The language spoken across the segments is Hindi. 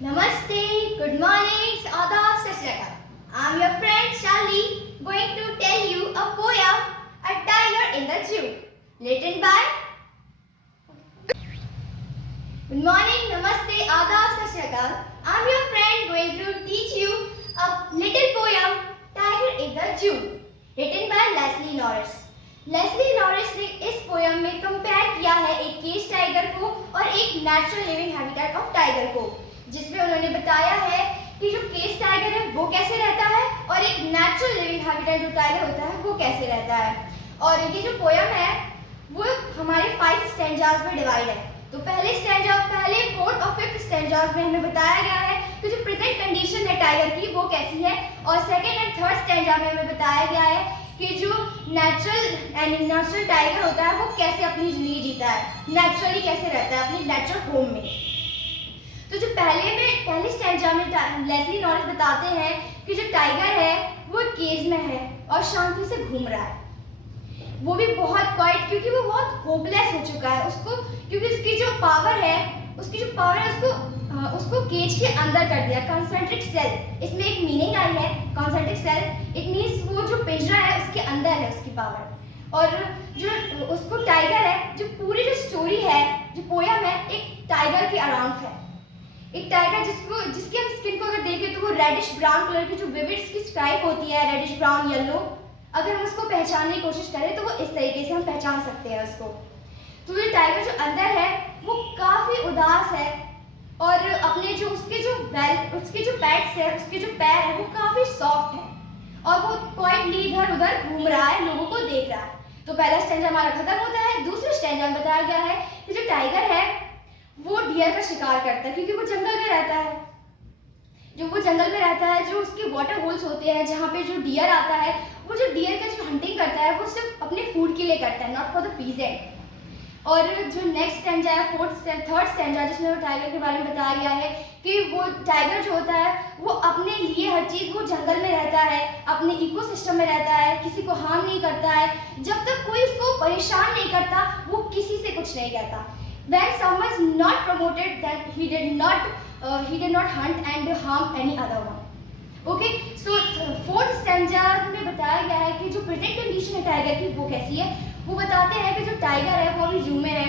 Namaste, good morning, Adab, Sat Shri Akal. I'm your friend Shali, going to tell you a poem, A Tiger in the Zoo, written by. Good morning, Namaste, Adab, Sat Shri Akal. I'm your friend going to teach you a little poem, Tiger in the Zoo, written by Leslie Norris. Leslie Norris ने इस पोयम में कंपेयर किया है एक केज टाइगर को और एक natural living habitat of tiger को, जिसमें उन्होंने बताया है कि जो केज टाइगर है वो कैसे रहता है और एक नेचुरल लिविंग हैबिटेट जो टाइगर होता है वो कैसे रहता है। और ये जो पोयम है वो हमारे 5 स्टैंजास में डिवाइड है। तो पहले 4th और 5th स्टैंजास में हमें बताया गया है कि जो प्रेजेंट कंडीशन है टाइगर की वो कैसी है, और 2nd एंड 3rd स्टैंजा में हमें बताया गया है कि जो नेचुरल टाइगर होता है वो कैसे अपनी जिंदगी जीता है, नेचुरली कैसे रहता है अपनी नेचुरल होम में। तो जो पहले स्टैंजा में लेस्ली नॉरिस बताते हैं कि जो टाइगर है वो केज में है और शांति से घूम रहा है, वो भी बहुत क्वाइट, क्योंकि वो बहुत होपलेस हो चुका है उसको, क्योंकि उसकी जो पावर है उसको केज के अंदर कर दिया। कंसेंट्रिक सेल, इसमें एक मीनिंग आई है कंसेंट्रिक सेल, इट मींस वो जो पिंजरा है उसके अंदर है उसकी पावर। और जो उसको टाइगर है, जो पूरी जो स्टोरी है, जो पोयम है, एक टाइगर के अराउंड है। एक टाइगर जिसकी हम स्किन को अगर देखें तो वो रेडिश ब्राउन कलर की जो विविड की स्ट्राइप होती है, रेडिश ब्राउन येलो, अगर हम उसको पहचानने की कोशिश करें तो वो इस तरीके से हम पहचान सकते हैं उसको। तो ये टाइगर जो अंदर है वो काफी उदास है और अपने जो उसके जो पैट्स है, उसके जो पैर है वो काफी सॉफ्ट है और वो क्वाइटली इधर उधर घूम रहा है, लोगों को देख रहा है। तो पहला स्टैंजा हमारा खत्म होता है। दूसरे स्टैंजा में बताया गया है कि जो टाइगर है वो डियर का शिकार करता है, क्योंकि वो जंगल में रहता है। जो उसके वाटर होल्स होते हैं जहाँ पे जो डियर आता है, वो जो डियर का जो हंटिंग करता है वो सिर्फ अपने फूड के लिए करता है, नॉट फॉर द पीजेंट। और जो नेक्स्ट स्टैंजा है 3rd स्टैंजा, जिसमें वो टाइगर के बारे में बताया गया है कि वो टाइगर जो होता है वो अपने लिए हर चीज़, वो जंगल में रहता है, अपने इकोसिस्टम में रहता है, किसी को हार्म नहीं करता है, जब तक कोई उसको परेशान नहीं करता वो किसी से कुछ नहीं कहता। When someone is not promoted, that he did not hunt and harm any other one. Okay, so 4th stanza में बताया गया है कि जो प्रेजेंट कंडीशन है टाइगर की वो कैसी है। वो बताते हैं कि जो टाइगर है वो अभी जू में है,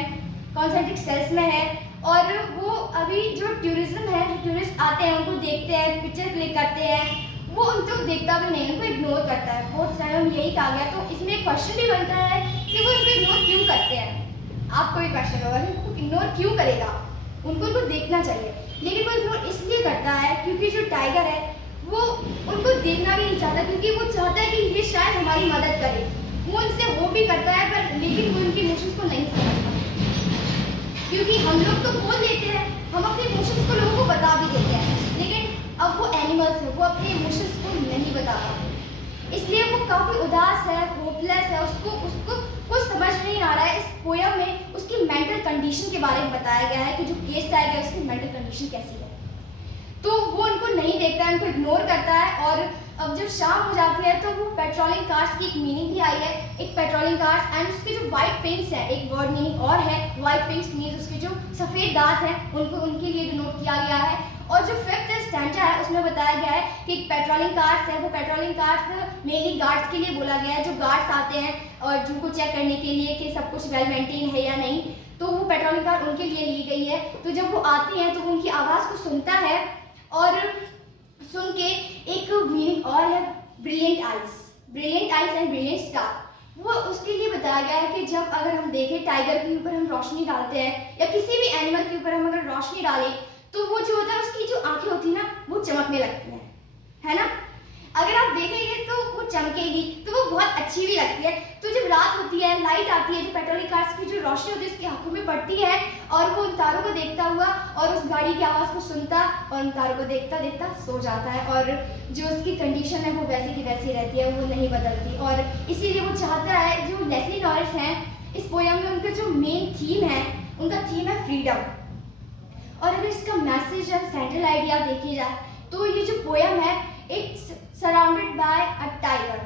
कॉन्सेंट्रिक सेल्स में है, और वो अभी जो टूरिस्ट आते हैं उनको देखते हैं, पिक्चर क्लिक करते हैं, वो उनको देखता भी नहीं, उनको इग्नोर करता है। 4th स्टैंजा में यही कहा गया। तो इसमें एक क्वेश्चन भी बनता है कि वो उनको इग्नोर क्यों करते हैं। आपको भी क्वेश्चन होगा कि उनको इग्नोर क्यों करेगा, उनको देखना चाहिए, लेकिन वो इग्नोर इसलिए करता है क्योंकि जो टाइगर है वो उनको देखना भी नहीं चाहता, क्योंकि वो चाहता है कि ये शायद हमारी मदद करे। वो उनसे वो भी करता है पर लेकिन वो उनके इमोशंस को नहीं समझता, क्योंकि हम लोग तो बोल देते हैं, हम अपने इमोशंस को लोगों को बता भी देते हैं, लेकिन अब वो एनिमल्स है, वो अपने इमोशंस को नहीं बता पाते, इसलिए वो काफ़ी उदास है, होपलेस है, उसको कुछ समझ नहीं आ रहा है। इस पोयम में उसकी मेंटल कंडीशन के बारे में बताया गया है कि जो केज टाइगर है उसकी मेंटल कंडीशन कैसी है। तो वो उनको नहीं देखता है, उनको इग्नोर करता है। और अब जब शाम हो जाती है तो वो पेट्रोलिंग कार्स की एक मीनिंग भी आई है, एक पेट्रोलिंग कार्स एंड उसके जो वाइट पिंक्स है, एक वर्ड मीनिंग और है, वाइट पिंक्स मीन्स उसके जो सफ़ेद दांत हैं उनको उनके लिए डिनोट किया गया है। और जो 5th स्टैंजा है उसमें बताया गया है कि एक पेट्रोलिंग कार्स है, वो पेट्रोलिंग कार्स मेनली गार्ड्स के लिए बोला गया है, जो गार्ड्स आते हैं और जिनको चेक करने के लिए कि सब कुछ वेल मेंटेन है या नहीं, तो वो पेट्रोलिंग कार उनके लिए ली गई है। तो जब वो आती हैं तो वो उनकी आवाज़ को सुनता है और सुन के एक मीनिंग और है brilliant eyes and brilliant star. वो उसके लिए बताया गया है कि जब अगर हम देखें टाइगर के ऊपर हम रोशनी डालते हैं या किसी भी एनिमल के ऊपर हम अगर रोशनी डालें तो वो जो होता है उसकी जो आंखें होती है ना वो चमकने लगती हैं, है ना। अगर आप देखेंगे तो वो चमकेगी तो वो बहुत अच्छी भी लगती है। तो जब रात होती है, लाइट आती है, जो पेट्रोलिंग कार्स की जो रोशनी होती है उसकी आंखों में पड़ती है और वो उन तारों को देखता हुआ और उस गाड़ी की आवाज़ को सुनता और उन तारों को देखता देखता सो जाता है, और जो उसकी कंडीशन है वो वैसी की वैसी रहती है, वो नहीं बदलती। और इसीलिए वो चाहता है, जो लेस्ली नॉरिस हैं इस पोयम में उनका जो मेन थीम है, उनका थीम है फ्रीडम। और अगर इसका मैसेज और सेंट्रल आइडिया देखी जाए तो ये जो पोयम है it's surrounded by a tiger,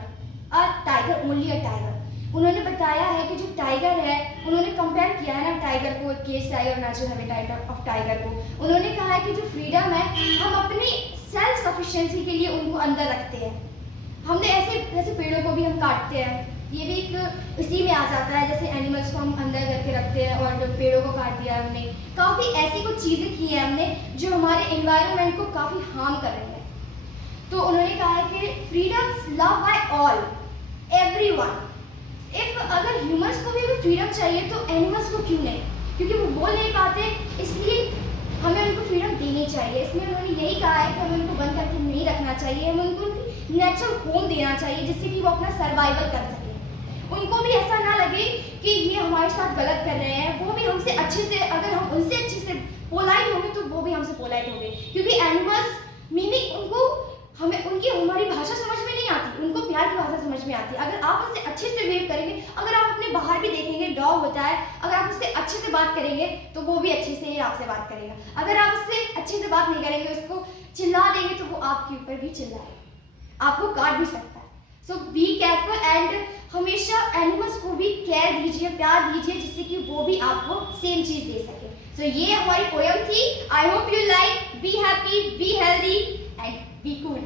only a tiger. उन्होंने बताया है कि जो टाइगर है, उन्होंने कंपेयर किया है ना टाइगर को, cage tiger, natural habitat of tiger को। उन्होंने कहा है कि जो फ्रीडम है, हम अपनी सेल्फ सफिशिएंसी के लिए उनको अंदर रखते हैं। हमने ऐसे पेड़ों को भी हम काटते हैं, ये भी एक इसी में आ जाता है, जैसे एनिमल्स को हम अंदर करके रखते हैं और पेड़ों को काट दिया हमने। काफ़ी ऐसी कुछ चीज़ें की हैं हमने जो हमारे एनवायरनमेंट को काफ़ी हार्म कर रही हैं। तो उन्होंने कहा है कि freedom love by all, everyone. If अगर ह्यूमंस को भी फ्रीडम चाहिए तो एनिमल्स को क्यों नहीं, क्योंकि वो बोल नहीं पाते, इसलिए हमें उनको फ्रीडम देनी चाहिए। इसलिए उन्होंने यही कहा है कि हमें उनको बंद करके नहीं रखना चाहिए, हमें उनको नेचुरल होम देना चाहिए जिससे कि वो अपना सर्वाइवल कर सके। उनको भी ऐसा ना लगे कि ये हमारे साथ गलत कर रहे हैं, वो भी हमसे अच्छे से, अगर हम उनसे अच्छे से पोलाइट होंगे तो वो भी हमसे पोलाइट होंगे। क्योंकि एनिमल्स मिमिक, उनको हमें उनकी हमारी भाषा समझ में नहीं आती, उनको प्यार की भाषा समझ में आती है। अगर आप उससे अच्छे से बिहेव करेंगे, अगर आप अपने बाहर भी देखेंगे डॉग होता है, अगर आप उससे अच्छे से बात करेंगे तो वो भी अच्छे से ही आपसे बात करेगा। अगर आप उससे अच्छे से बात नहीं करेंगे, उसको चिल्ला देंगे तो वो आपके ऊपर भी चिल्लाएगा, आपको काट भी सकता है। सो बी केयरफुल एंड हमेशा एनिमल्स को भी केयर दीजिए, प्यार दीजिए, जिससे कि वो भी आपको सेम चीज़ दे सके। सो ये हमारी पोएम थी। I hope you like. Be happy, be healthy and be cool.